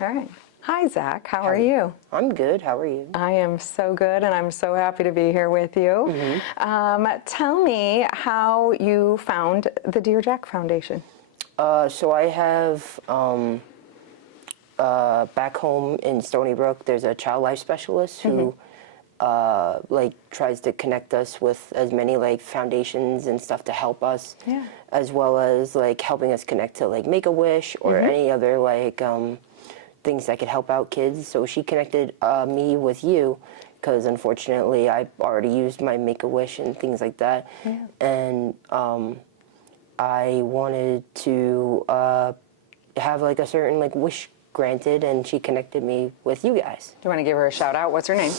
All right. Hi, Zach. How are you? I'm good. How are you? I am so good, and I'm so happy to be here with you. Tell me how you found the Dear Jack Foundation. So I have back home in Stony Brook, there's a child life specialist who tries to connect us with as many foundations and stuff to help us, as well as helping us connect to Make-A-Wish or any other things that could help out kids. So she connected me with you because unfortunately I already used my Make-A-Wish and things like that, and I wanted to have a certain wish granted, and she connected me with you guys. Do you want to give her a shout out? What's her name?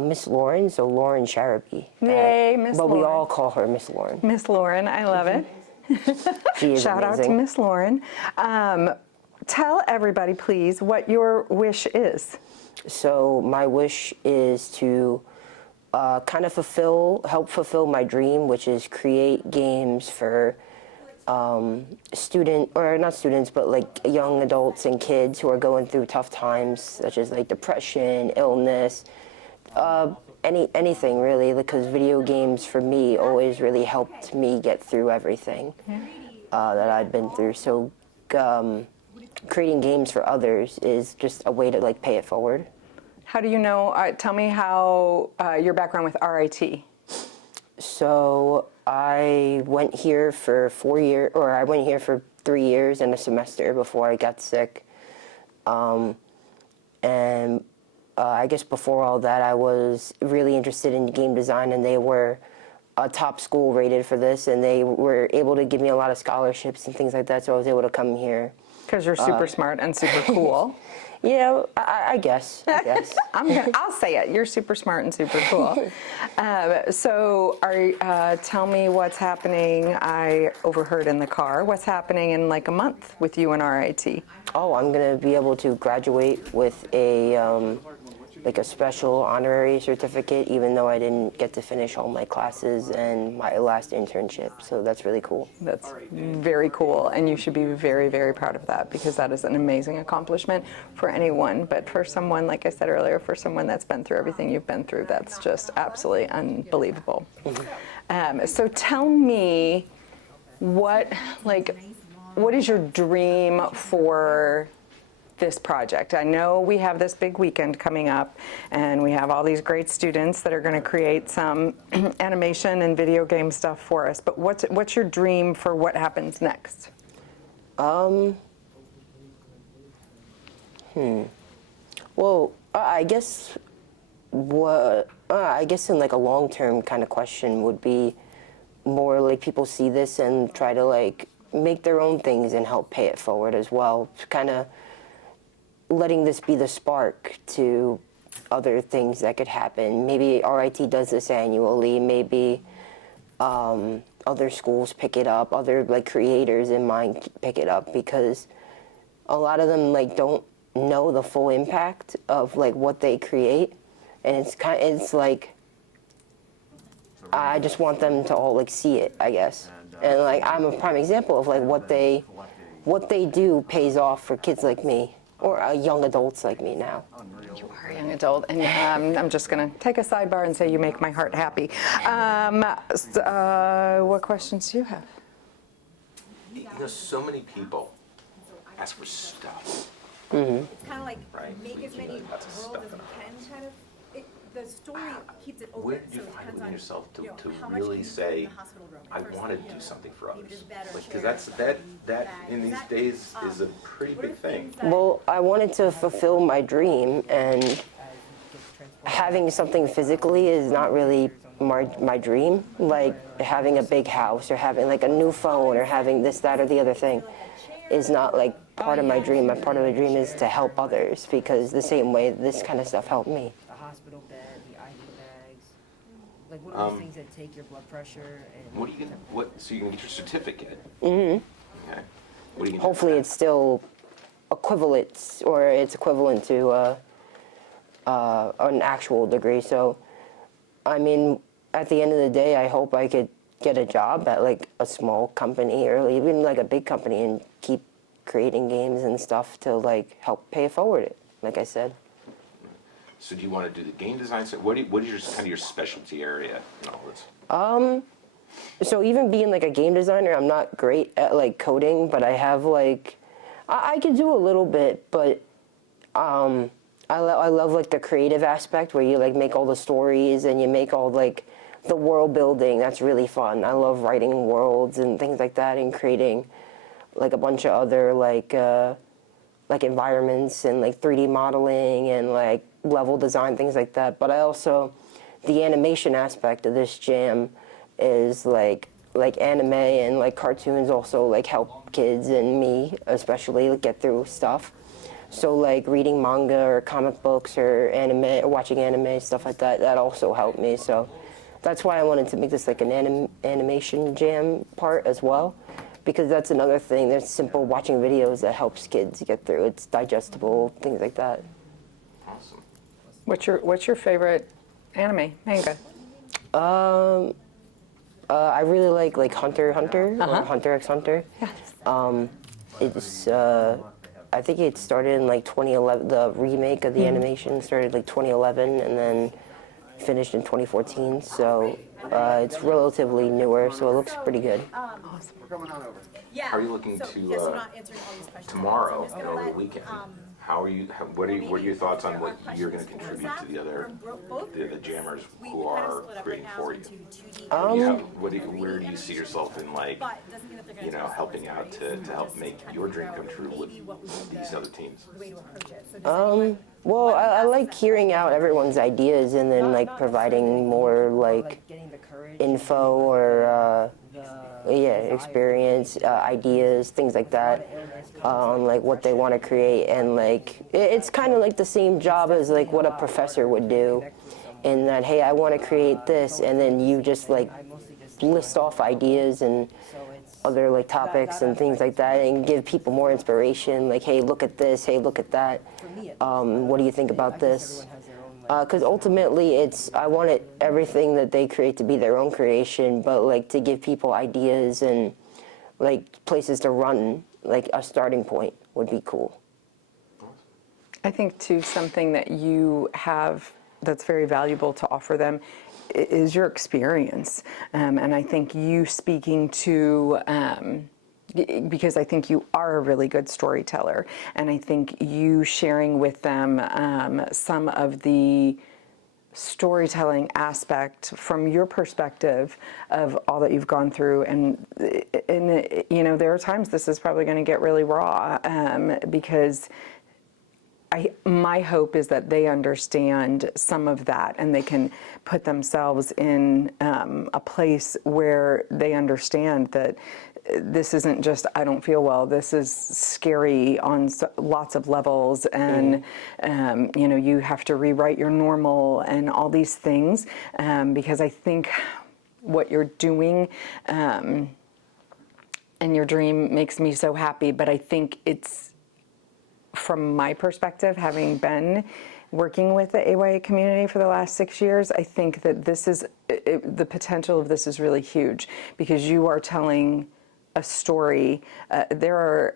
Miss Lauren, so Lauren Sharaby. Yay, Miss Lauren. But we all call her Miss Lauren. Miss Lauren, I love it. She is Shout amazing. out to Miss Lauren. Tell everybody, please, what your wish is. So my wish is to kind of help fulfill my dream, which is create games for not students, but young adults and kids who are going through tough times, such as depression, illness, anything really, because video games for me always really helped me get through everything that I've been through. So creating games for others is just a way to pay it forward. How do you know? Tell me how your background with RIT. So I went here for 4 years, or I went here for 3 years and a semester before I got sick. I guess before all that, I was really interested in game design, and they were a top school rated for this, and they were able to give me a lot of scholarships and things like that, so I was able to come here. Because you're super smart and super cool. Yeah, I guess. I'll say it. You're super smart and super cool. Tell me what's happening. I overheard in the car. What's happening in a month with you and RIT? Oh, I'm gonna be able to graduate with a special honorary certificate, even though I didn't get to finish all my classes and my last internship. So that's really cool. That's very cool, and you should be very, very proud of that, because that is an amazing accomplishment for anyone. But for someone, like I said earlier, for someone that's been through everything you've been through, that's just absolutely unbelievable. So tell me, what is your dream for this project? I know we have this big weekend coming up, and we have all these great students that are going to create some animation and video game stuff for us. But what's your dream for what happens next? Well, I guess in a long-term kind of question would be more people see this and try to make their own things and help pay it forward as well. Kind of letting this be the spark to other things that could happen. Maybe RIT does this annually. Maybe other schools pick it up. Other creators in mind pick it up, because a lot of them don't know the full impact of what they create, and it's I just want them to all see it, I guess. And I'm a prime example of what they do pays off for kids like me. Or young adults like me now. You are a young adult, and I'm just going to take a sidebar and say you make my heart happy. What questions do you have? So many people ask for stuff. It's kind of Right. make as many Lots of worlds stuff as you can, kind of. The story keeps it open. Where did you so it find depends it in on, yourself to how much really you say, in the hospital room. I First, want to do something for maybe others? just bed or Because chair, that in these days is a pretty what are big the thing. things that- Well, I wanted to fulfill my dream, and having something physically is not really my dream. Having a big house or having a new phone or having this, that, or the other thing is not part of my dream. Part of my dream is to help others, because the same way this kind of stuff helped me. The hospital bed, the IV bags, what are the things that take your blood pressure? And What are you gonna? So you can get your certificate. Mm-hmm. Okay. What are you gonna do Hopefully with it's still equivalent to an actual degree. So, I mean, at the end of the day, I hope I could get a job at a small company or even a big company and keep creating games and stuff to like help pay it forward, like I said. So do you want to do the game design? So what is your kind of your specialty area in all this? So even being like a game designer, I'm not great at like coding, but I have like, I can do a little bit, but I love like the creative aspect where you like make all the stories and you make all like the world building. That's really fun. I love writing worlds and things like that and creating like a bunch of other like environments and like 3D modeling and like level design, things like that. But I also, the animation aspect of this jam is like anime and like cartoons also like help kids and me especially like, get through stuff. So like reading manga or comic books or anime or watching anime, stuff like that, that also helped me. So that's why I wanted to make this like an animation jam part as well, because that's another thing. There's simple watching videos that helps kids get through. It's digestible, things like that. Awesome. What's your favorite manga? I really like Hunter x Hunter or Hunter x Hunter. It's I think it started in like 2011. The remake of the animation started like 2011 and then finished in 2014. So it's relatively newer, so it looks pretty good. Yeah. How are you looking So, to yes, I'm not answering all these questions. tomorrow So I'm just and gonna over the let, weekend? What are your thoughts on what you're going to contribute to the other jammers who are creating for you? Where do you see yourself in like helping out to help make your dream come true with these other teams? Well, I like hearing out everyone's ideas and then like providing more like getting the courage, info or experience, ideas, things like that, on like what they want to create. And like it's kind of like the same job as like what a professor would do, in that, hey, I want to create this, and then you just like list off ideas and other like topics and things like that, and give people more inspiration, like, hey, look at this, hey, look at that, what do you think about this? Because ultimately I want everything that they create to be their own creation, but like to give people ideas and like places to run, like a starting point would be cool. I think too, something that you have that's very valuable to offer them is your experience, and I think you speaking to, because I think you are a really good storyteller, and I think you sharing with them some of the storytelling aspect from your perspective of all that you've gone through, and there are times this is probably going to get really raw, because my hope is that they understand some of that and they can put themselves in a place where they understand that this isn't just, I don't feel well, this is scary on lots of levels, and you have to rewrite your normal and all these things, because I think what you're doing and your dream makes me so happy, but I think it's, from my perspective, having been working with the AYA community for the last 6 years, I think that this is, the potential of this is really huge, because you are telling a story. There are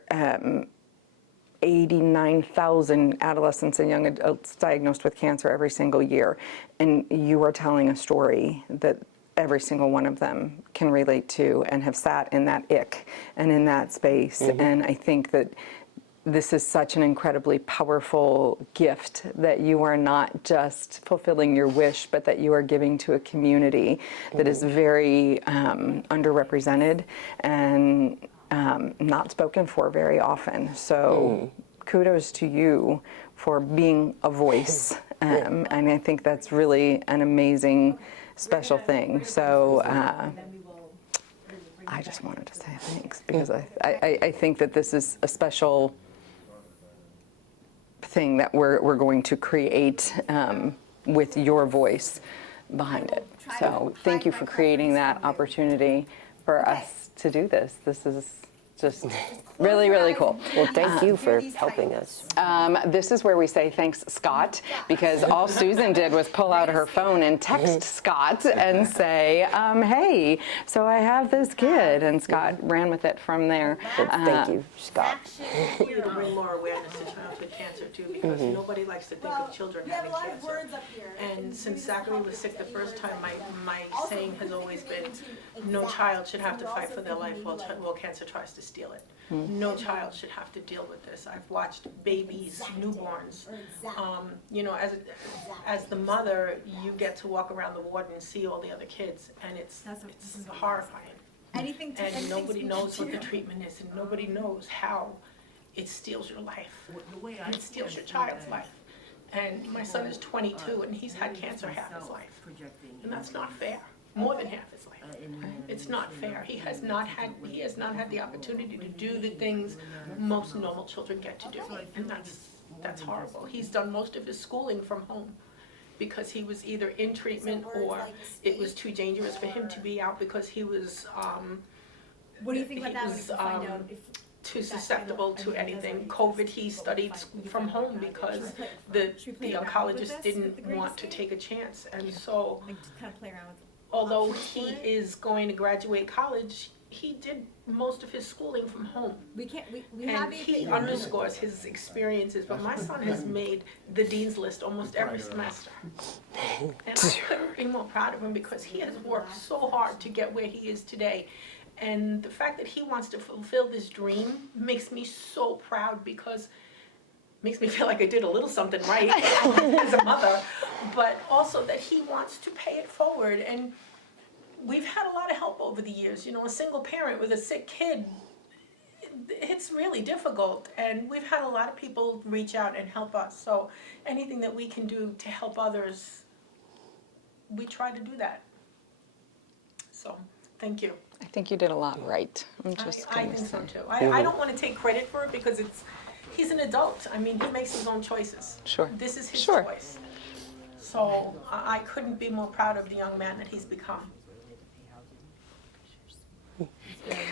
89,000 adolescents and young adults diagnosed with cancer every single year, and you are telling a story that every single one of them can relate to and have sat in that ick and in that space. And I think that this is such an incredibly powerful gift, that you are not just fulfilling your wish, but that you are giving to a community that is very underrepresented and not spoken for very often. So kudos to you for being a voice. And I think that's really an amazing, special thing. So I just wanted to say thanks, because I think that this is a special thing that we're going to create with your voice behind it. So thank you for creating that opportunity for us to do this. This is Just really, really cool. Well, thank you for helping us. This is where we say thanks, Scott, because all Susan did was pull out her phone and text Scott and say, hey, so I have this kid. And Scott ran with it from there. So thank you, Scott. We need to bring more awareness to childhood cancer too, because nobody likes to think of children having cancer. And since Zachary was sick the first time, my saying has always been, no child should have to fight for their life while cancer tries to steal it. No child should have to deal with this. I've watched babies, newborns. You know, as the mother, you get to walk around the ward and see all the other kids, and it's horrifying. And nobody knows what the treatment is, and nobody knows how it steals your life. It steals your child's life. And my son is 22, and he's had cancer half his life. And that's not fair. More than half his life. It's not fair. He has not had the opportunity to do the things most normal children get to do. And that's horrible. He's done most of his schooling from home because he was either in treatment or it was too dangerous for him to be out because he was What do you think about that? We can find out if too susceptible to anything. COVID, he studied from home because the oncologist didn't want to take a chance. And so, like just kind of play around with although he is going to graduate college, he did most of his schooling from home. we have And he underscores his experiences, but my son has made the dean's list almost every semester. And I couldn't be more proud of him because he has worked so hard to get where he is today. And the fact that he wants to fulfill this dream makes me so proud because makes me feel like I did a little something right as a mother, but also that he wants to pay it forward. And we've had a lot of help over the years. You know, a single parent with a sick kid, it's really difficult. And we've had a lot of people reach out and help us. So anything that we can do to help others, we try to do that. So thank you. I think you did a lot right. I'm just I gonna think so say. too. I don't want to take credit for it because he's an adult. I mean, he makes his own choices. Sure. This is his Sure. choice. So I couldn't be more proud of the young man that he's become.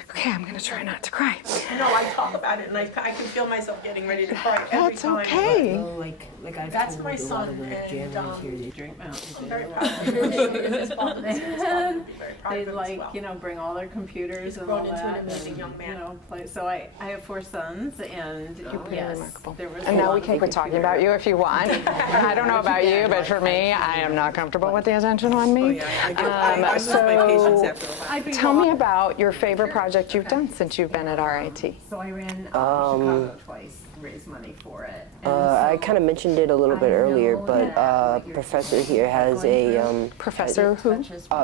Okay, I'm gonna try not to cry. I know I talk about it and I can feel myself getting ready to cry every That's time. okay. Like I've That's told my a lot son, of the and, jammers here, they drink Mountain Dew. I'm very proud of him. His father, his father, I'm very proud They'd of him as like, well. you know, bring all their computers He's and grown all into an that. amazing and, young man. You know, play. So I have 4 sons, and yes, remarkable. there was. And a now lot we of can quit talking about you if you want. I don't know about you, but for me, I am not comfortable with the attention on me. I lose my patience after a while. I do Tell a lot. me about your favorite project you've done since you've been at RIT. So I ran Chicago twice, raised money for it. And I so kind of mentioned it a little bit I earlier, know but that what Professor here has a Professor who?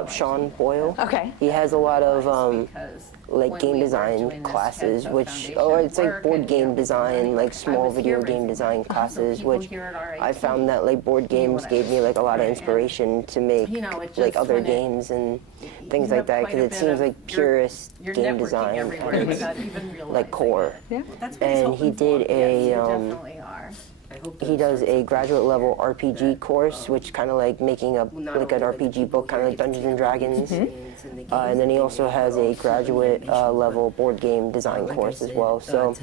Sean Boyle. Okay. He has a lot of because like when game we were design doing this classes, heads up which foundation it's like work board and, game you know, design, like small was video here game raising design classes, people which here at RIT I found that like board games what I gave me like a lot of right, and, inspiration to make you know, it like just other when it- games and things you like have that quite because a it bit seems of- like you're- purest you're game networking design everywhere and without even realizing like core. Yeah. That's what he's And he hoping for. did Yes, a, you he definitely are. does a graduate level RPG course, which kind of like making up like an RPG book, kind of like Dungeons and Dragons. And then he also has a graduate level board game design course as well. So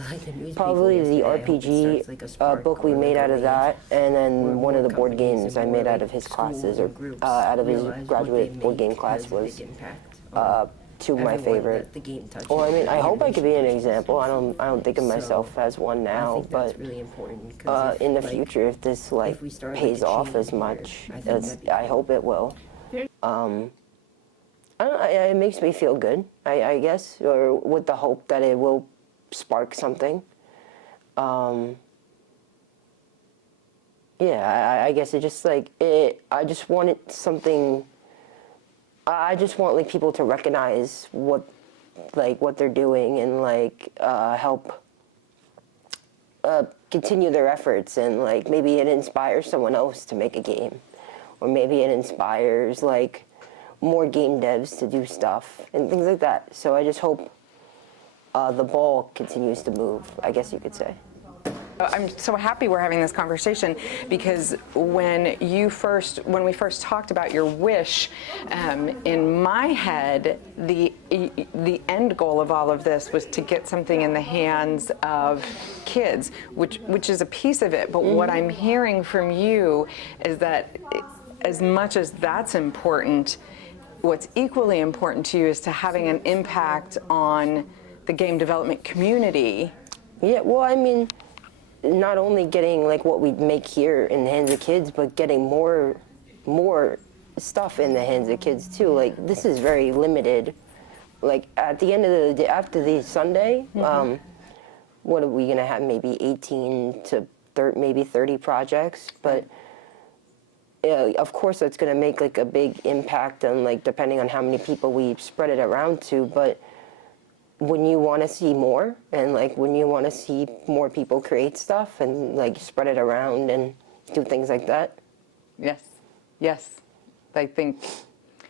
probably the RPG book we made out of that, and then one of the board games I made out of his classes, or out of his graduate board game class was two of my favorite. Well, I mean, I hope I could be an example. I don't think of myself as one now, but in the future, if this like pays off as much as I hope it will, I don't know, it makes me feel good. I guess, or with the hope that it will spark something. Yeah, I guess it just like it. I just wanted something. I just want like people to recognize what they're doing and like help continue their efforts, and like maybe it inspires someone else to make a game, or maybe it inspires like more game devs to do stuff and things like that. So I just hope the ball continues to move, I guess you could say. I'm so happy we're having this conversation because when we first talked about your wish, in my head, the end goal of all of this was to get something in the hands of kids, which is a piece of it. But what I'm hearing from you is that as much as that's important, what's equally important to you is to having an impact on the game development community. Yeah, well, I mean, not only getting like what we make here in the hands of kids, but getting more stuff in the hands of kids too. Like, this is very limited. Like, at the end of the day, after the Sunday, what are we gonna have? Maybe 18 to maybe 30 projects, but of course that's gonna make like a big impact on, like, depending on how many people we spread it around to. But when you want to see more, and like when you want to see more people create stuff and like spread it around and do things like that. Yes. I think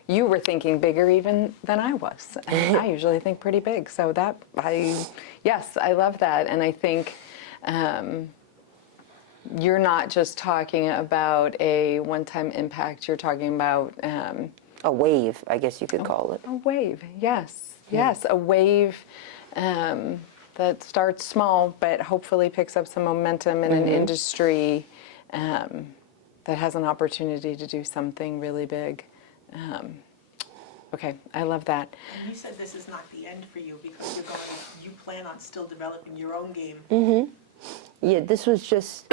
you were thinking bigger even than I was. And I usually think pretty big. So I love that. And I think you're not just talking about a one-time impact. You're talking about A wave, I guess you could call it. a wave. Yes, a wave that starts small, but hopefully picks up some momentum in an industry that has an opportunity to do something really big. Okay, I love that. And you said this is not the end for you because you plan on still developing your own game. Yeah, this was just,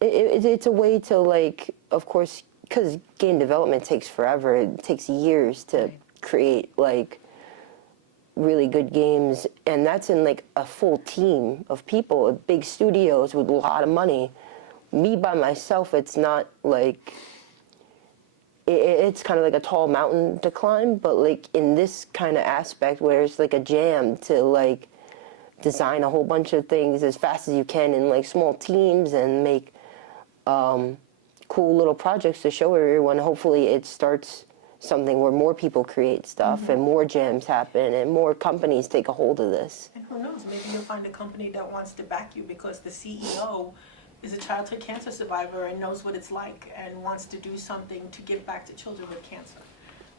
it's a way to, like, of course, because game development takes forever. It takes years to create, like, really good games. And that's in, like, a full team of people, big studios with a lot of money. Me by myself, it's not, like, it's kind of like a tall mountain to climb. But, like, in this kind of aspect where it's, like, a jam to, like, design a whole bunch of things as fast as you can in, like, small teams and make cool little projects to show everyone. Hopefully it starts something where more people create stuff and more jams happen and more companies take a hold of this. And who knows, maybe you'll find a company that wants to back you because the CEO is a childhood cancer survivor and knows what it's like and wants to do something to give back to children with cancer.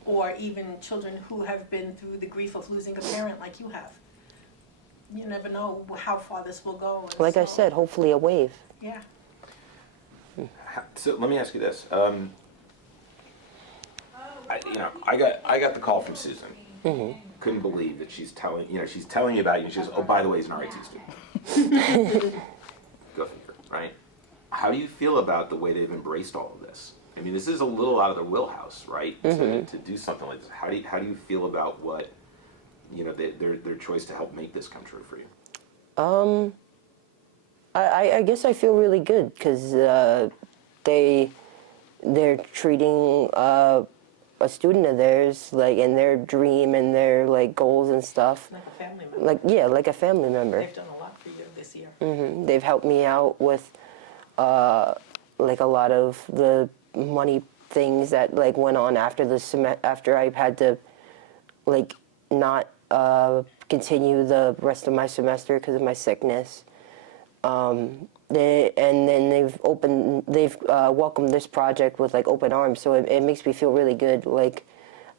Or even children who have been through the grief of losing a parent like you have. You never know how far this will go. Like I said, hopefully a wave. Yeah. So let me ask you this. I got the call from Susan. Couldn't believe that she's telling you about you. And she goes, "Oh, by the way, he's an RIT student." Go figure, right? How do you feel about the way they've embraced all of this? I mean, this is a little out of their wheelhouse, right? To do something like this. How do you feel about what their choice to help make this come true for you? I guess I feel really good because they're treating a student of theirs like in their dream and their like goals and stuff. Like a family member. Like a family member. They've done a lot for you this year. They've helped me out with like a lot of the money things that like went on after after I had to like not continue the rest of my semester because of my sickness. They've welcomed this project with like open arms, so it makes me feel really good, like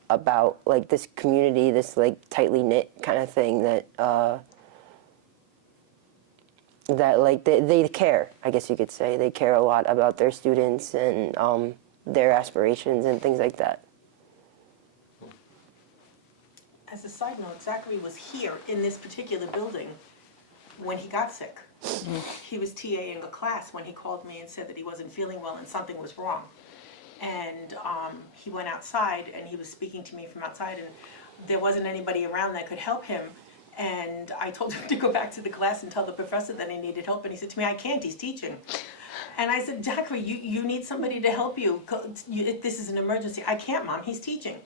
about like this community, this like tightly knit kind of thing that like they care. I guess you could say they care a lot about their students and their aspirations and things like that. As a side note, Zachary was here in this particular building when he got sick. He was TAing a class when he called me and said that he wasn't feeling well and something was wrong. And he went outside and he was speaking to me from outside and there wasn't anybody around that could help him. And I told him to go back to the class and tell the professor that he needed help. And he said to me, "I can't, he's teaching." And I said, "Zachary, you need somebody to help you. This is an emergency." "I can't, Mom, he's teaching."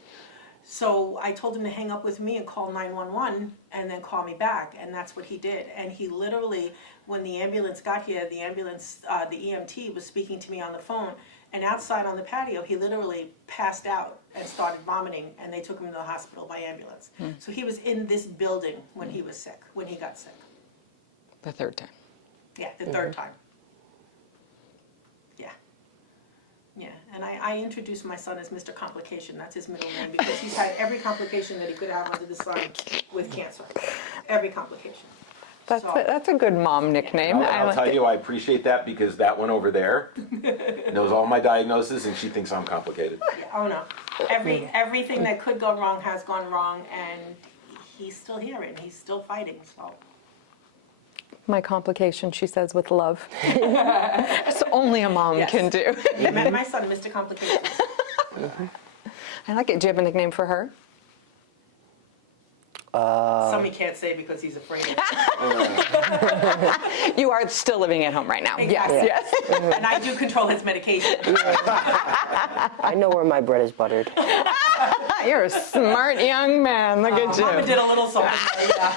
So I told him to hang up with me and call 911 and then call me back, and that's what he did. And he literally, when the ambulance got here, the EMT was speaking to me on the phone, and outside on the patio, he literally passed out and started vomiting, and they took him to the hospital by ambulance. So he was in this building when he was sick, when he got sick. The third time. Yeah, the third time. Yeah. Yeah, and I introduced my son as Mr. Complication. That's his middle name because he's had every complication that he could have under the sun with cancer. Every complication. That's a good mom nickname. I I'll like tell it. you, I appreciate that because that one over there knows all my diagnoses and she thinks I'm complicated. Yeah, oh no. Everything that could go wrong has gone wrong, and he's still here and he's still fighting. So My complication, she says, with love. It's only a mom Yes. can do. you met my son, Mr. Complications. I like it. Do you have a nickname for her? Some he can't say because he's afraid of it. You are still living at home right now. Exactly. Yes, yes. And I do control his medication. I know where my bread is buttered. You're a smart young man. Look at Mama you. did a little something. Yeah.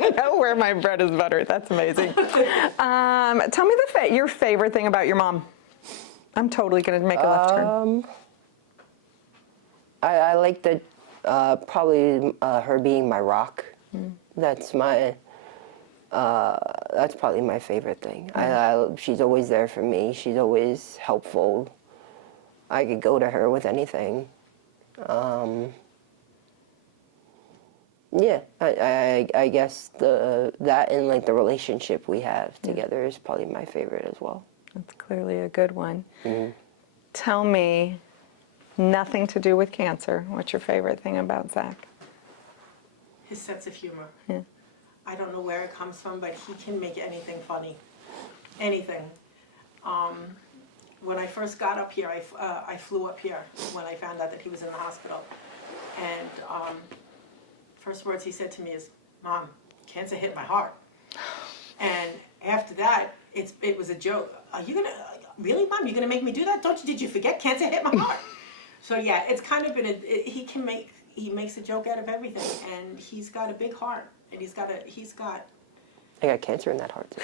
I know where my bread is buttered. That's amazing. Tell me your favorite thing about your mom. I'm totally going to make a left turn. I like that probably her being my rock. That's probably my favorite thing. She's always there for me. She's always helpful. I could go to her with anything. Yeah, I guess that and like the relationship we have together is probably my favorite as well. That's clearly a good one. Tell me, nothing to do with cancer. What's your favorite thing about Zach? His sense of humor. Yeah. I don't know where it comes from, but he can make anything funny. Anything. When I first got up here, I flew up here when I found out that he was in the hospital. And first words he said to me is, "Mom, cancer hit my heart." And after that, it was a joke. Are you gonna, really, Mom, you're gonna make me do that? Did you forget cancer hit my heart? So yeah, it's kind of been, he makes a joke out of everything, and he's got a big heart, and he's got I got cancer in that heart too.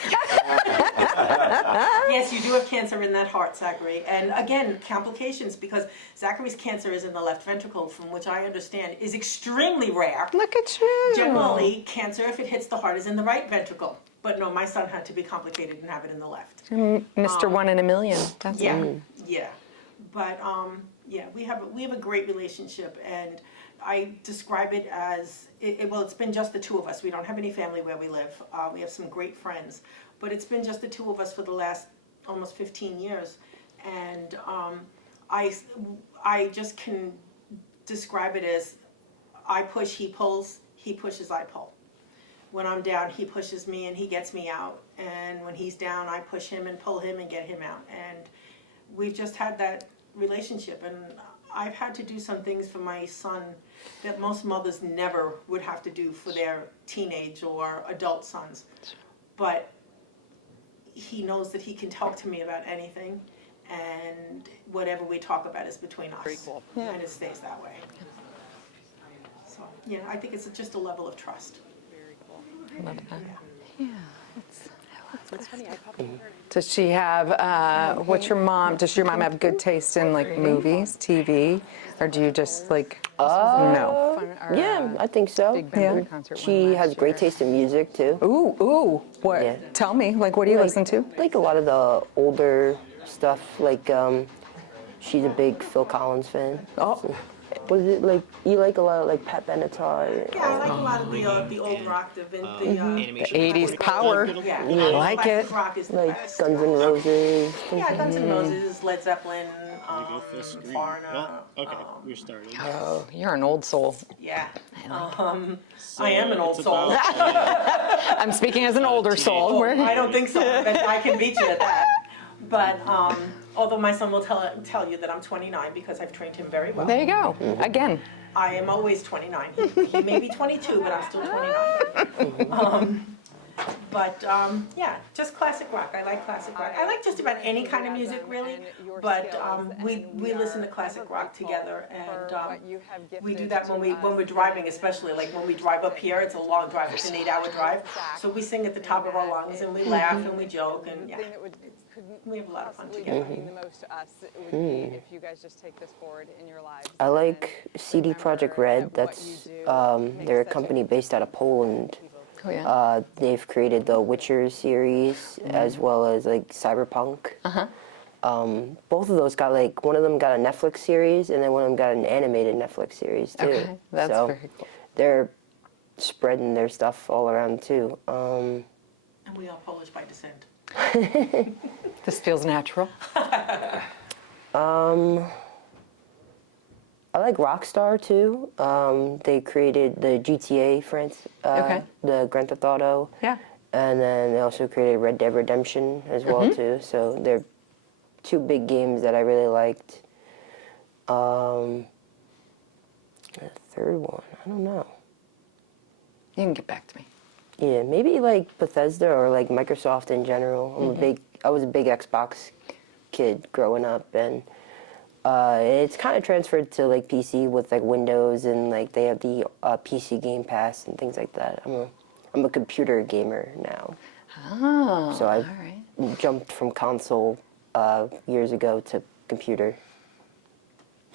yes, you do have cancer in that heart, Zachary. And again, complications, because Zachary's cancer is in the left ventricle, from which I understand is extremely rare. Look at you. Generally, cancer, if it hits the heart, is in the right ventricle. But no, my son had to be complicated and have it in the left. Mr. One in a Million. That's Yeah, it. yeah. But yeah, we have a great relationship, and I describe it as well. It's been just the two of us. We don't have any family where we live. We have some great friends, but it's been just the two of us for the last almost 15 years, and I just can describe it as I push, he pulls, he pushes, I pull. When I'm down, he pushes me and he gets me out, and when he's down, I push him and pull him and get him out, and we've just had that relationship. And I've had to do some things for my son that most mothers never would have to do for their teenage or adult sons. But he knows that he can talk to me about anything, and whatever we talk about is between us. Very cool. Yeah. And it stays that way. So, yeah, I think it's just a level of trust. Very cool. I love that. Yeah. Does she have, does your mom have good taste in like movies, TV, or do you just like, no? Yeah, I think so. Big Bentley concert She one has last great year. taste in music too. Ooh, what? Yeah. Tell me, like, what do you listen to? Like a lot of the older stuff. Like she's a big Phil Collins fan. Oh. Was it like you like a lot of like Pat Benatar? Yeah, I like a lot of the old rock, the 80s power. Yeah, I like classic it. rock is the Like best. Guns N' Roses. Yeah, Guns N' Roses, Led Zeppelin, Go for the screen. Foreigner. Well, okay, we're starting. Oh, you're an old soul. Yeah, So I am an old it's soul. about- I'm speaking as an older soul. We're- I don't think so, but I can beat you at that. But although my son will tell you that I'm 29 because I've trained him very well. There you go. Again. I am always 29. He may be 22, but I'm still 29. Yeah, just classic rock. I like classic rock. I like just about any kind of music, really. But we listen to classic rock together, and we do that when we're driving, especially like when we drive up here. It's a long drive. It's an 8-hour drive. So we sing at the top of our lungs, and we laugh and we joke, and yeah, we have a lot of fun together. The most to us would be if you guys just take this forward in your lives. I like CD Projekt Red. That's they're a company based out of Poland. Oh, yeah. They've created the Witcher series as well as like Cyberpunk. Both of those got like, one of them got a Netflix series and then one of them got an animated Netflix series too. Okay, that's so very cool. they're spreading their stuff all around too. And we are Polish by descent. This feels natural. I like Rockstar too. They created the GTA Okay. the Grand Theft Auto. Yeah. And then they also created Red Dead Redemption as well too. So they're two big games that I really liked. The third one, I don't know. You can get back to me. Yeah, maybe like Bethesda or like Microsoft in general. I was a big Xbox kid growing up, and it's kind of transferred to like PC with like Windows, and like they have the PC Game Pass and things like that. I'm a computer gamer now, Oh, so I all right. jumped from console years ago to computer.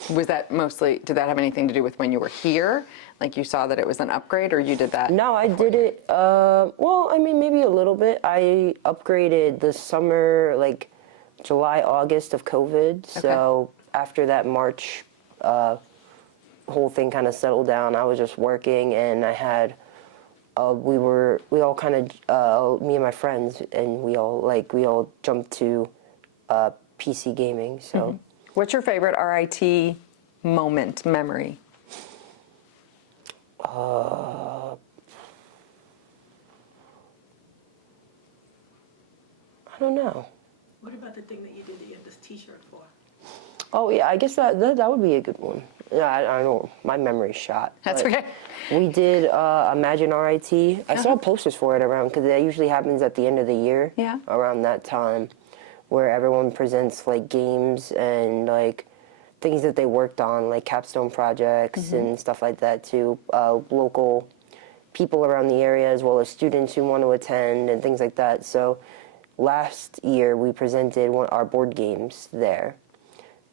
Was that mostly, did that have anything to do with when you were here? Like you saw that it was an upgrade, or you did that? No, I did it, well, I mean, maybe a little bit. I upgraded the summer, like July, August of COVID. So after that March whole thing kind of settled down, I was just working, and I had, we all kind of, me and my friends, and we all jumped to PC gaming, so. What's your favorite RIT moment, memory? I don't know. What about the thing that you did that you had this T-shirt for? Oh yeah, I guess that would be a good one. Yeah, I don't. My memory's shot. That's but okay. We did Imagine RIT. I saw posters for it around because that usually happens at the end of the year. Yeah. Around that time, where everyone presents like games and like things that they worked on, like capstone projects and stuff like that to local people around the area, as well as students who want to attend and things like that. So last year we presented our board games there.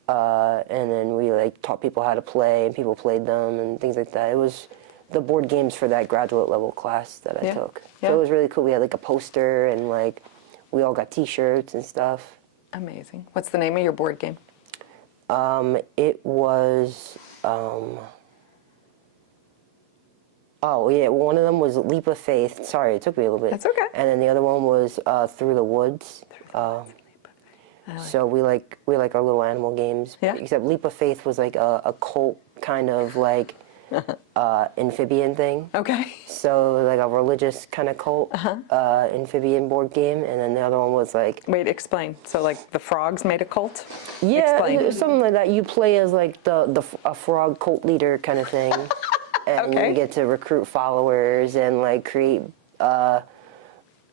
And then we like taught people how to play, and people played them and things like that. It was the board games for that graduate level class that I took. Yeah. So it was really cool. We had like a poster, and like we all got T-shirts and stuff. Amazing. What's the name of your board game? It was oh yeah, one of them was Leap of Faith. Sorry, it took me a little bit. That's okay. And then the other one was Through the Woods. So we like our little animal games. Yeah. Except Leap of Faith was like a cult kind of like amphibian thing. Okay. So like a religious kind of cult amphibian board game, and then the other one was like Wait, explain. So like the frogs made a cult? yeah, Explain. something like that. You play as like a frog cult leader kind of thing, and Okay. you get to recruit followers and like create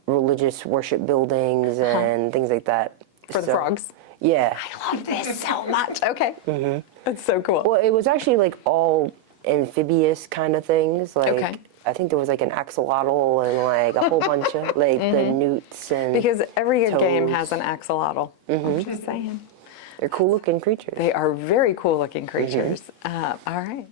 religious worship buildings and things like that. For the frogs? Yeah. I love this so much. Okay. That's so cool. Well, it was actually like all amphibious kind of things. Like Okay. I think there was like an axolotl and like a whole bunch of like the newts and Because every good game toads. has an axolotl. I'm just saying. They're cool looking creatures. They are very cool looking creatures. All right.